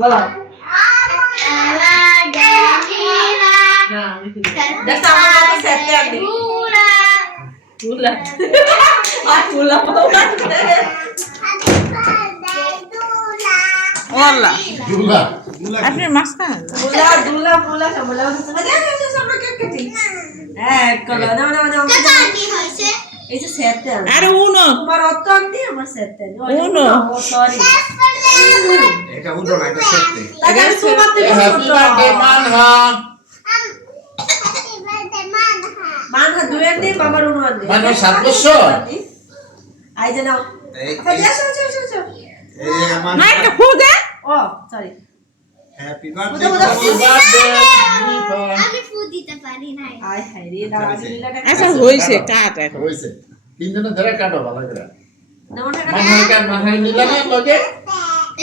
বলো Hola. Dula. আপনি মাছ খান? আরে উনো উনো এটা উঠো না, এটা সত্যি। Happy birthday, Manha. Manha দুয়ের দি বাবার উনওয়ান দি Manha 7 বছর? আই যে নাও আসো এই আমার না একটা ফু দে ও সরি হ্যাপি Happy বার্থডে। আমি ফু দিতে পারি না আই হাই রে দাও দিলাটা আচ্ছা হইছে কাট এখন হইছে। তিনজনে ধরে কাটো ভালো করে। নাও না মানহা নিলাম লগে।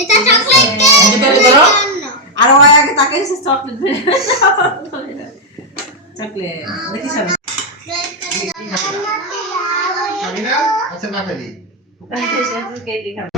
এটা চকলেট এটা ধরো। আর ওই আগে তাকে এসে চকলেট চকলেট দেখি সব আমি না আচ্ছা না দেই। কেক খাও